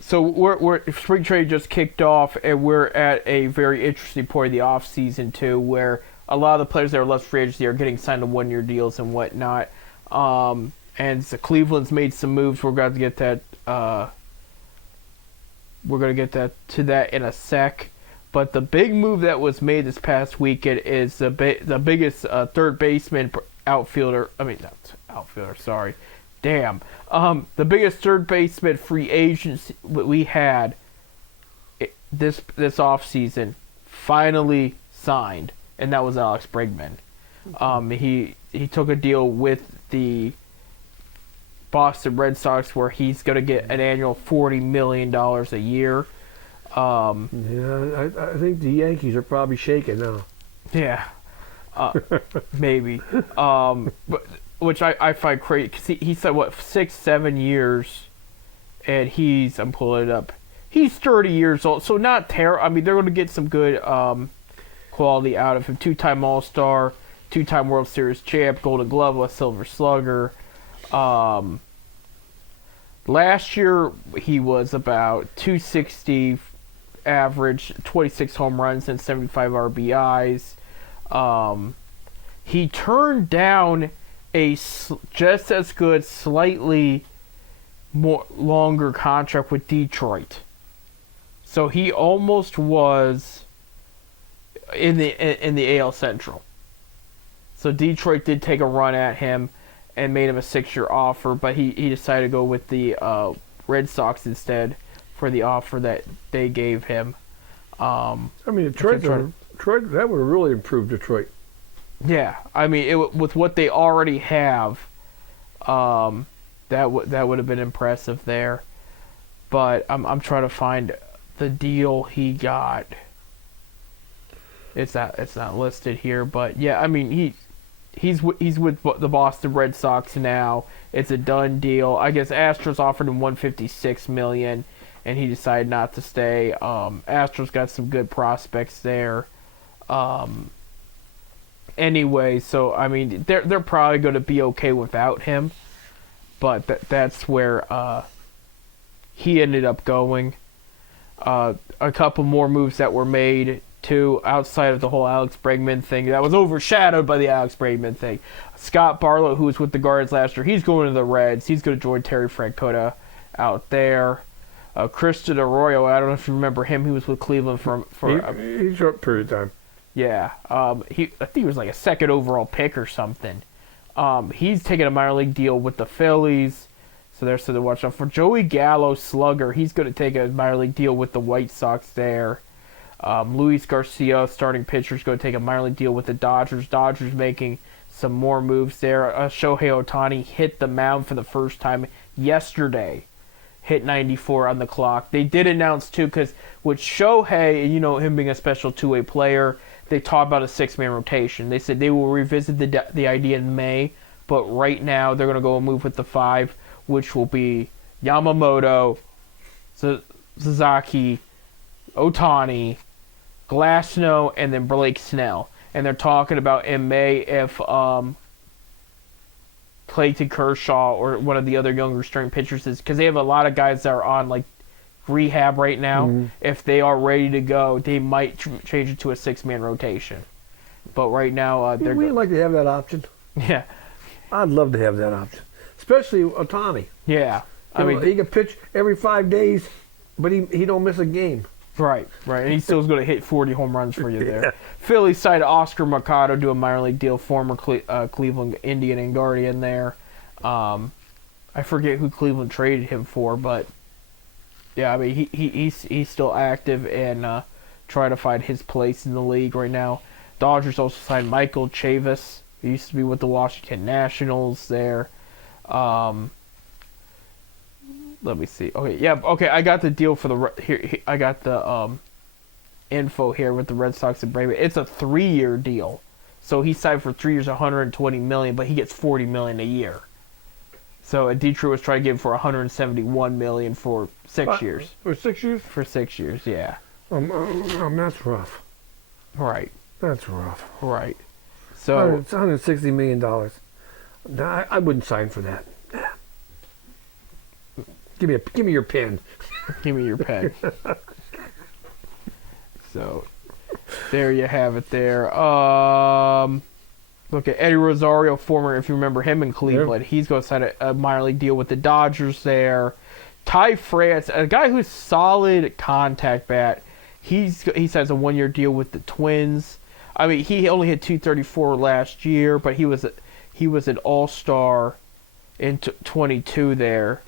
So we're spring trade just kicked off, and we're at a very interesting point of the off season too, where a lot of the players that are left free agency are getting signed to 1-year deals and whatnot. And so Cleveland's made some moves. We're going to get that. We're going to get to that in a sec. But the big move that was made this past weekend is the biggest third baseman outfielder. I mean, not outfielder. Sorry. Damn. The biggest third baseman free agent we had this offseason finally signed, and that was Alex Bregman. He took a deal with the Boston Red Sox where he's going to get an annual $40 million a year. Yeah, I think the Yankees are probably shaking now. Yeah. Maybe. But, which I find crazy. 'Cause he said, what, 6-7 years, and I'm pulling it up. He's 30 years old, so not terrible. I mean, they're going to get some good quality out of him. 2-time All-Star, 2-time World Series champ, Golden Glove, a Silver Slugger. Last year, he was about 260 average, 26 home runs and 75 RBIs. He turned down a just as good, slightly more longer contract with Detroit. So he almost was in the AL Central. So Detroit did take a run at him and made him a 6-year offer, but he decided to go with the Red Sox instead for the offer that they gave him. I mean, Detroit, that would have really improved Detroit. Yeah, I mean, with what they already have, that would have been impressive there. But I'm trying to find the deal he got. It's not listed here, but yeah, I mean he's with the Boston Red Sox now. It's a done deal. I guess Astros offered him $156 million, and he decided not to stay. Astros got some good prospects there. Anyway, so I mean they're probably going to be okay without him, but that's where he ended up going. A couple more moves that were made too outside of the whole Alex Bregman thing that was overshadowed by the Alex Bregman thing. Scott Barlow, who was with the Guardians last year, he's going to the Reds. He's going to join Terry Francona out there. Christian Arroyo, I don't know if you remember him. He was with Cleveland for a short period of time. Yeah, I think he was like a second overall pick or something. He's taking a minor league deal with the Phillies, so there's something to watch out for. Joey Gallo, slugger, he's going to take a minor league deal with the White Sox there. Luis Garcia, starting pitcher, is going to take a minor league deal with the Dodgers. Dodgers making some more moves there. Shohei Ohtani hit the mound for the first time yesterday. Hit 94 on the clock. They did announce, too, because with Shohei, you know, him being a special two-way player, they talked about a 6-man rotation. They said they will revisit the idea in May, but right now they're going to go and move with the 5, which will be Yamamoto, Sasaki, Ohtani, Glasnow, and then Blake Snell. And they're talking about in May if Clayton Kershaw or one of the other younger starting pitchers is, because they have a lot of guys that are on like rehab right now. Mm-hmm. If they are ready to go, they might change it to a 6-man rotation. But right now, we'd like to have that option. Yeah, I'd love to have that option, especially Ohtani. Yeah, I mean, he can pitch every 5 days, but he don't miss a game. Right, and he still is going to hit 40 home runs for you there. Yeah. Philly side Oscar Mercado do a minor league deal, former Cleveland Indian and Guardian there. I forget who Cleveland traded him for, but yeah, I mean he's still active and trying to find his place in the league right now. Dodgers also signed Michael Chavis. He used to be with the Washington Nationals there. Let me see. Okay, I got the deal for the here. I got the info here with the Red Sox and Braves. It's a 3-year deal, so he signed for 3 years, $120 million, but he gets $40 million a year. So Detroit was trying to give him for $171 million for 6 years. For 6 years? For 6 years, yeah. That's rough. Right. That's rough. Right. So it's $160 million. No, I wouldn't sign for that. Give me your pen. Give me your pen. So, there you have it there. Look at Eddie Rosario, former, if you remember him in Cleveland. Yeah. He's going to sign a minor league deal with the Dodgers there. Ty France, a guy who's solid contact bat. He signs a 1-year deal with the Twins. I mean, he only hit .234 last year, but he was an all-star in 22 there,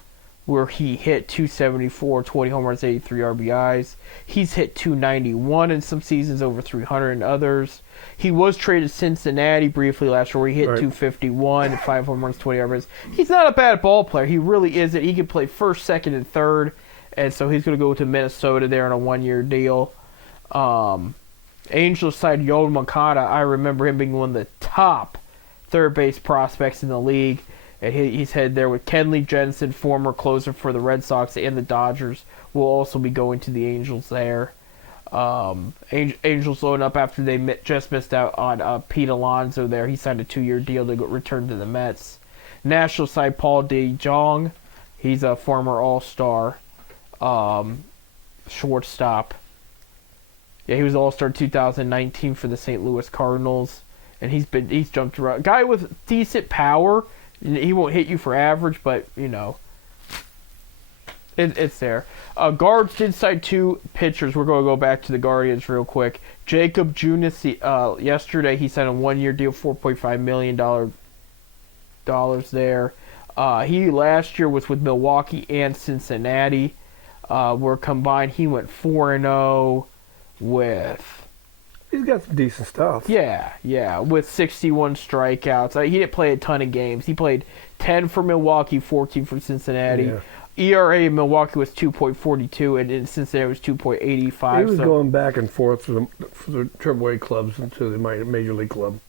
where he hit .274, 20 home runs, 83 RBIs. He's hit .291 in some seasons, over 300 in others. He was traded to Cincinnati briefly last year, where he hit .251, 5 home runs, 20 RBIs. He's not a bad ball player. He really isn't. He can play first, second, and third, and so he's going to go to Minnesota there on a 1-year deal. Angels side Yoel Moncada, I remember him being one of the top third base prospects in the league. And he's headed there with Kenley Jensen, former closer for the Red Sox and the Dodgers, will also be going to the Angels there. Angels loading up after they just missed out on Pete Alonso there. He signed a 2-year deal to return to the Mets. National side Paul DeJong, he's a former All-Star shortstop. Yeah, he was All-Star 2019 for the St. Louis Cardinals, and he's jumped around. Guy with decent power. He won't hit you for average, but you know, it's there. Guards did sign 2 pitchers. We're going to go back to the Guardians real quick. Jacob Junis, yesterday he signed a 1-year deal, $4.5 million there. He last year was with Milwaukee and Cincinnati. Were combined, he went 4-0 with. He's got some decent stuff. Yeah, with 61 strikeouts. He didn't play a ton of games. He played 10 for Milwaukee, 14 for Cincinnati. Yeah. ERA in Milwaukee was 2.42, and in Cincinnati was 2.85. He was going back and forth for the AAA clubs into the Major League club.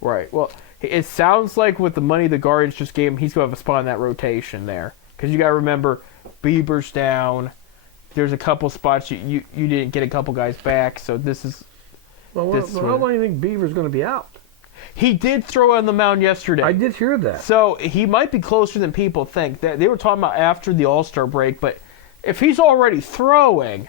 Right. Well, it sounds like with the money the Guardians just gave him, he's going to have a spot in that rotation there. Because you got to remember, Bieber's down. There's a couple spots you didn't get a couple guys back, so this is. Well, how long do you think Bieber's going to be out? He did throw on the mound yesterday. I did hear that. So he might be closer than people think. They were talking about after the All-Star break, but if he's already throwing,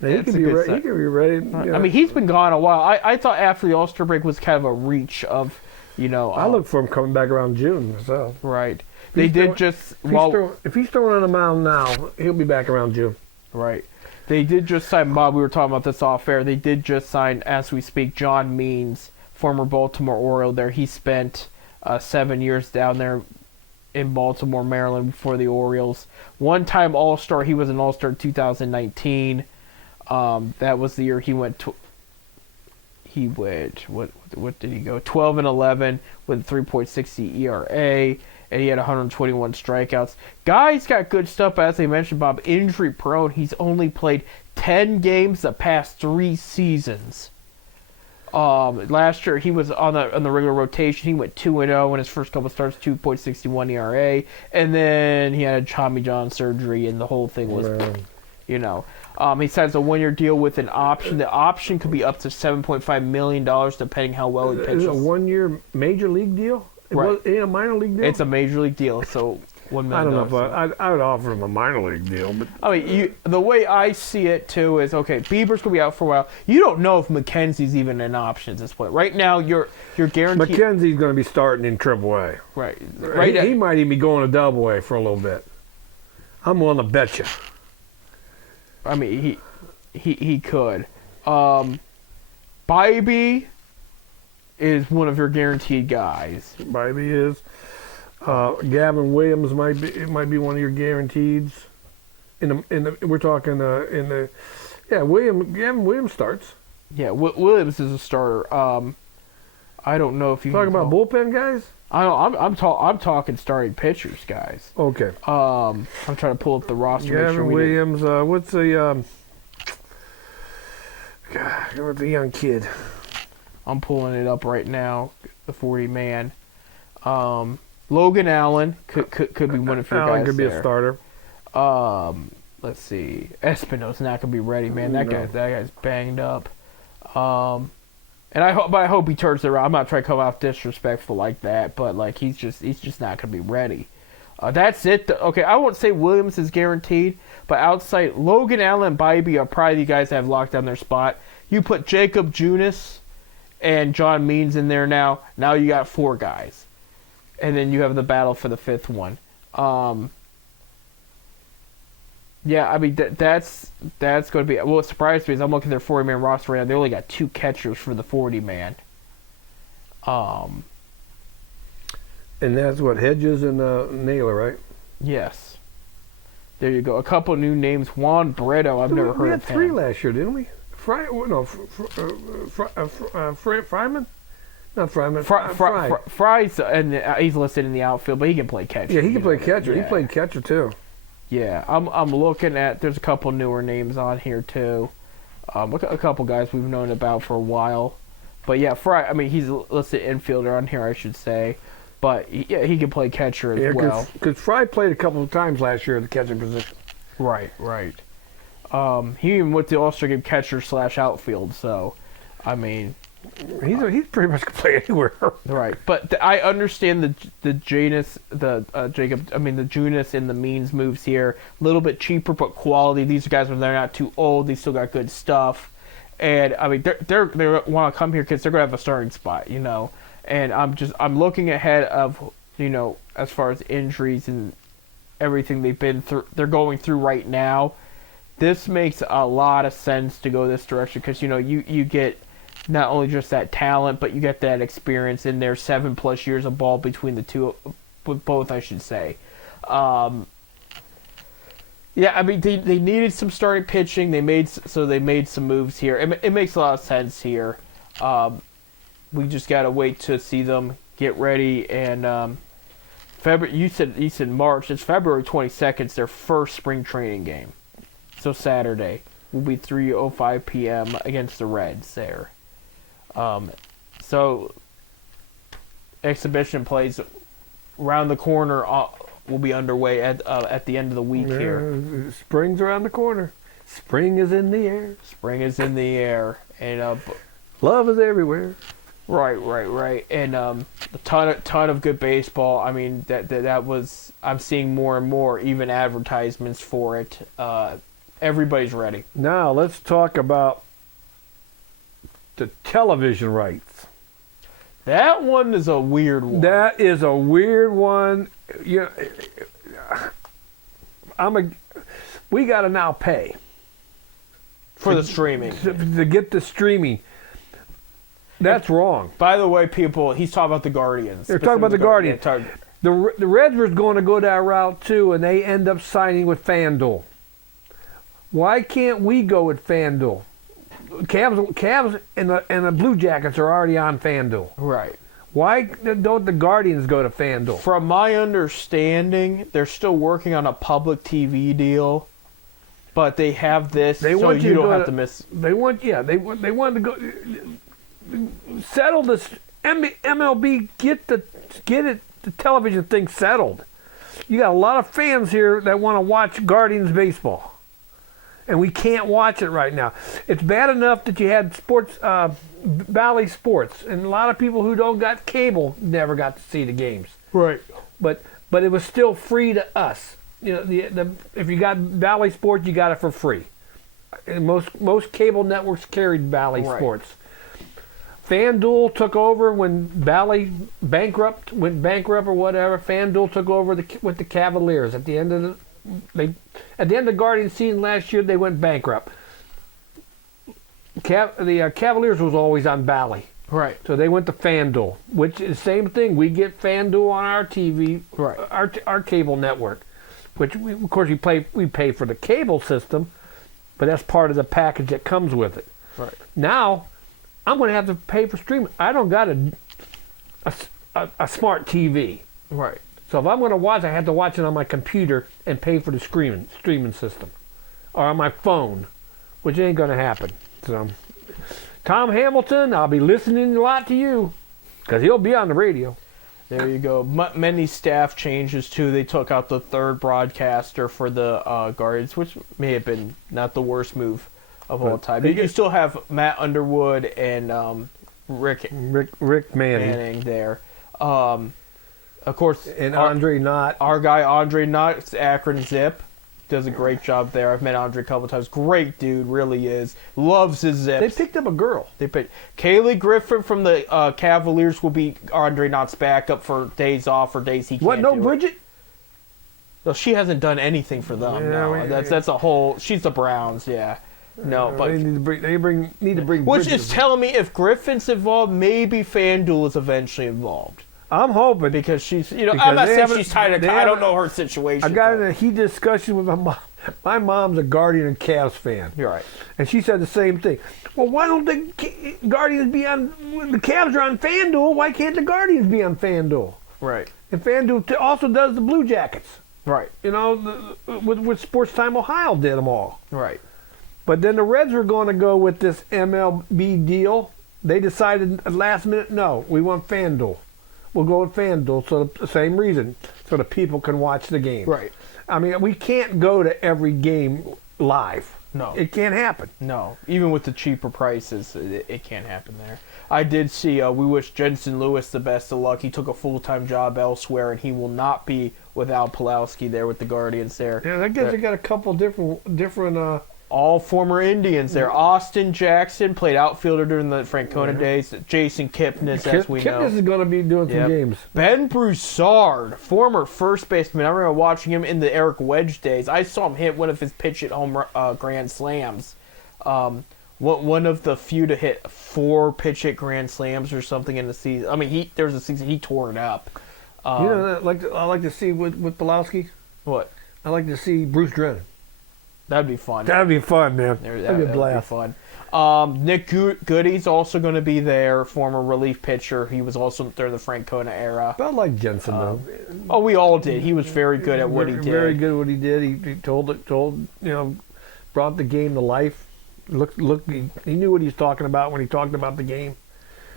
he could be ready. He could be ready. Yeah. I mean, he's been gone a while. I thought after the All-Star break was kind of a reach of, you know. I look for him coming back around June myself. Right. If he's throwing on the mound now, he'll be back around June. Right. They did just sign, Bob, we were talking about this off air. They did just sign, as we speak, John Means, former Baltimore Oriole there. He spent 7 years down there in Baltimore, Maryland before the Orioles. One-time All-Star. He was an All-Star in 2019. That was the year he went to. He went. What did he go? 12-11 with a 3.60 ERA, and he had 121 strikeouts. Guy's got good stuff, but as I mentioned, Bob, injury prone. He's only played 10 games the past 3 seasons. Last year he was on the regular rotation. He went 2-0 in his first couple starts, 2.61 ERA, and then he had a Tommy John surgery, and the whole thing was, you know. He signs a 1-year deal with an option. The option could be up to $7.5 million, depending how well he pitches. Is it a 1-year major league deal? Right. It ain't a minor league deal? It's a major league deal, so $1 million. I don't know if I would offer him a minor league deal. But I mean, the way I see it, too, is, okay, Bieber's going to be out for a while. You don't know if McKenzie's even an option at this point. Right now, you're guaranteed. McKenzie's going to be starting in AAA. Right. He might even be going to AA for a little bit. I'm willing to bet you. I mean, he could. Bybee is one of your guaranteed guys. Bybee is. Gavin Williams might be one of your guaranteeds. We're talking Gavin Williams starts. Yeah, Williams is a starter. I don't know if you talking about bullpen guys. I'm talking starting pitchers, guys. Okay. I'm trying to pull up the roster. Gavin Williams. What's the what's the young kid? I'm pulling it up right now. The 40-man. Logan Allen could be one of your guys. Allen could be there. A starter. Let's see. Espino's not gonna be ready, man. That guy's banged up. And I hope he turns it around. I'm not trying to come off disrespectful like that, but like he's just not gonna be ready. That's it. Okay, I won't say Williams is guaranteed, but outside Logan Allen and Bybee are probably the guys that have locked down their spot. You put Jacob Junis and John Means in there now. Now you got 4 guys, and then you have the battle for the 5th one. Yeah, I mean that's going to be. Well, it surprised me is I'm looking at their 40-man roster right now. They only got 2 catchers for the 40-man. And that's what Hedges and Naylor, right? Yes. There you go. A couple new names. Juan Brito. I've never heard of him. We had 3 last year, didn't we? Fryman? Not Fryman. Fry. Fry's and he's listed in the outfield, but he can play catcher. Yeah, he can play catcher. Yeah. He played catcher too. Yeah, I'm looking at. There's a couple newer names on here too. A couple guys we've known about for a while. But yeah, Fry. I mean, he's a listed infielder on here, I should say. But yeah, he can play catcher as well. Because Fry played a couple of times last year at the catcher position. Right. He even went to All-Star game catcher / outfield. So, I mean, he's pretty much can play anywhere. right. But I understand the Janus, Jacob. I mean, the Junis and the Means moves here. A little bit cheaper, but quality. These guys, when they're not too old, they still got good stuff. And I mean, they want to come here because they're gonna have a starting spot, you know. And I'm looking ahead of, you know, as far as injuries and everything they're going through right now. This makes a lot of sense to go this direction because, you know, you get not only just that talent, but you get that experience in there. 7+ years of ball between the two, with both, I should say. Yeah, I mean, they needed some starting pitching. They made some moves here. It makes a lot of sense here. We just gotta wait to see them get ready. And February, you said March. It's February 22nd. It's their first spring training game. So Saturday will be 3:05 p.m. against the Reds there. So exhibition plays around the corner. Will be underway at the end of the week here. Spring's around the corner. Spring is in the air. Spring is in the air, and love is everywhere. Right, and a ton of good baseball. I mean, that was, I'm seeing more and more even advertisements for it. Everybody's ready. Now let's talk about the television rights. That one is a weird one. That is a weird one. You know, we got to now pay for the streaming to get the streaming. That's wrong. By the way, people, he's talking about the Guardians. They're talking about the Guardians. Yeah, the Reds were going to go that route too, and they end up signing with FanDuel. Why can't we go with FanDuel? Cavs and the Blue Jackets are already on FanDuel. Right. Why don't the Guardians go to FanDuel? From my understanding, they're still working on a public TV deal, but they have this so you don't have to miss. They want to go settle this MLB. Get the television thing settled. You got a lot of fans here that want to watch Guardians baseball. And we can't watch it right now. It's bad enough that you had sports, Valley Sports, and a lot of people who don't got cable never got to see the games. Right. But it was still free to us. You know, if you got Valley Sports, you got it for free. And most cable networks carried Valley Sports. FanDuel took over when Valley went bankrupt or whatever. FanDuel took over with the Cavaliers at the end of the Guardian season last year. They went bankrupt. The Cavaliers was always on Valley, right? So they went to FanDuel, which is the same thing. We get FanDuel on our TV, right? Our cable network, which of course we pay for the cable system, but that's part of the package that comes with it. Right. Now, I'm going to have to pay for streaming. I don't got a smart TV, right? So if I'm going to watch, I have to watch it on my computer and pay for the streaming system, or on my phone, which ain't going to happen. So, Tom Hamilton, I'll be listening a lot to you, because he'll be on the radio. There you go. Many staff changes too. They took out the third broadcaster for the Guardians, which may have been not the worst move of all time. But you still have Matt Underwood and Rick Manning there. Of course, and Andre Knott. Our guy Andre Knott, Akron Zip, does a great job there. I've met Andre a couple of times. Great dude, really is. Loves his zips. They picked up a girl. They picked Kaylee Griffin from the Cavaliers will be Andre Knott's backup for days off or days he can't. What? No, Bridget? No, she hasn't done anything for them. Yeah, no, that's a whole. She's the Browns. Yeah. No, but they need to bring. Which Bridget is telling me if Griffin's involved, maybe FanDuel is eventually involved. I'm hoping because she's, I'm not saying she's tied to. I don't know her situation. I got in a heated discussion with my mom. My mom's a Guardian and Cavs fan. You're right, and she said the same thing. Well, why don't the Guardians be on? The Cavs are on FanDuel. Why can't the Guardians be on FanDuel? Right. And FanDuel also does the Blue Jackets. Right. You know, with Sports Time Ohio did them all. Right. But then the Reds were going to go with this MLB deal. They decided at last minute, no, we want FanDuel. We'll go with FanDuel, so the same reason, so the people can watch the game. Right. I mean, we can't go to every game live. No. It can't happen. No, even with the cheaper prices, it can't happen there. I did see, we wish Jensen Lewis the best of luck. He took a full-time job elsewhere, and he will not be without Pulowski there with the Guardians there. Yeah, I guess they got a couple different. All former Indians there. Austin Jackson played outfielder during the Francona days. Jason Kipnis, as we know. Kipnis is going to be doing some games. Ben Broussard, former first baseman. I remember watching him in the Eric Wedge days. I saw him hit one of his pitch at home grand slams. One of the few to hit 4 pitch hit grand slams or something in the season. I mean, there was a season he tore it up. You know, I like to see with Pulowski. What? I like to see Bruce Drennan. That'd be fun. That'd be fun, man. That'd be a blast. Be fun. Nick Goody's also going to be there, former relief pitcher. He was also during the Francona era. But I like Jensen though. Oh, we all did. He was very good at what he did. Very good at what he did. He brought the game to life. He knew what he was talking about when he talked about the game.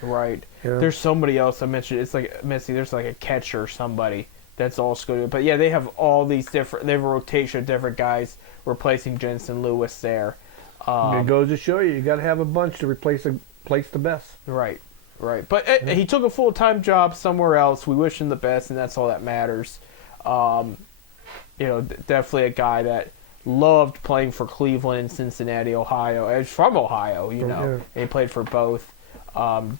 Right. Yeah. There's somebody else I mentioned. It's like Missy. There's like a catcher or somebody that's also good. But yeah, they have all these different. They have a rotation of different guys replacing Jensen Lewis there. It goes to show you got to have a bunch to replace the best. Right. But he took a full-time job somewhere else. We wish him the best, and that's all that matters. Definitely a guy that loved playing for Cleveland and Cincinnati, Ohio. He's from Ohio, you know. Yeah. And he played for both.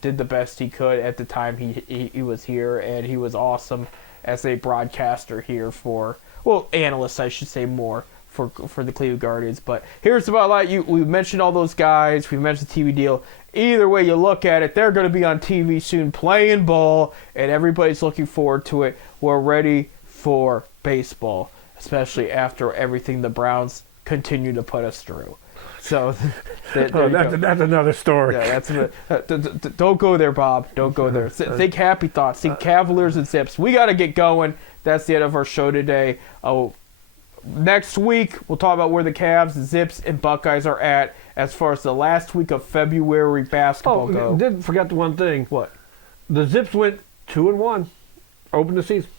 Did the best he could at the time he was here, and he was awesome as a broadcaster here analyst, I should say, more for the Cleveland Guardians. But here's about like we mentioned all those guys. We mentioned the TV deal. Either way you look at it, they're going to be on TV soon playing ball, and everybody's looking forward to it. We're ready for baseball, especially after everything the Browns continue to put us through. So that's another story. Yeah, don't go there, Bob. Don't go there. Think happy thoughts. Think Cavaliers and Zips. We got to get going. That's the end of our show today. Next week, we'll talk about where the Cavs, Zips, and Buckeyes are at as far as the last week of February basketball go. Didn't forget the one thing. What? The Zips went 2-1. Opened the season.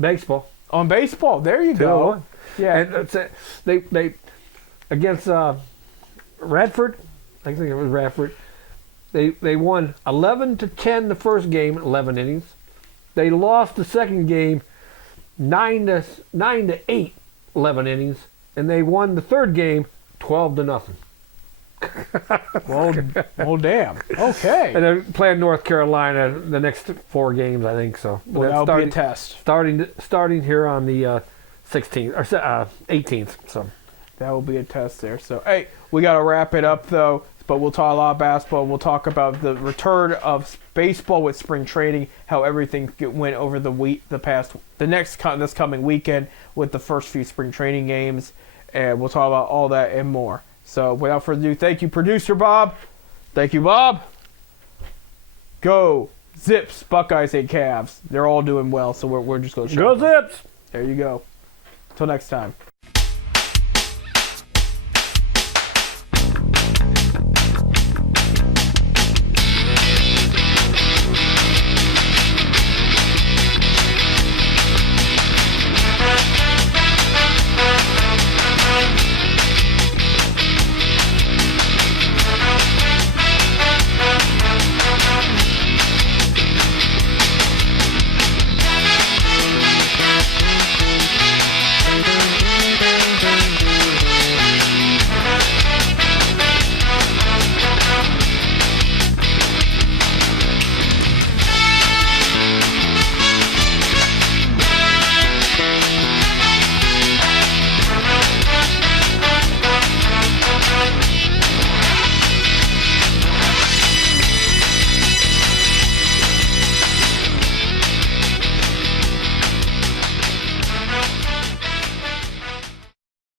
Baseball. On baseball. There you go. 2-1. Yeah. And they against Radford. I think it was Radford. They won 11-10 the first game, 11 innings. They lost the second game 9-8, 11 innings, and they won the third game 12-0. Well, damn. Okay. And they're playing North Carolina the next 4 games, I think so. Well, that'll be a test. Starting here on the 16th or 18th. So that will be a test there. So hey, we got to wrap it up though. But we'll talk a lot of basketball. We'll talk about the return of baseball with spring training, how everything went over this coming weekend with the first few spring training games, and we'll talk about all that and more. So without further ado, thank you, producer Bob. Thank you, Bob. Go Zips, Buckeyes, and Cavs. They're all doing well, so we're just going to go Zips. There you go. Until next time.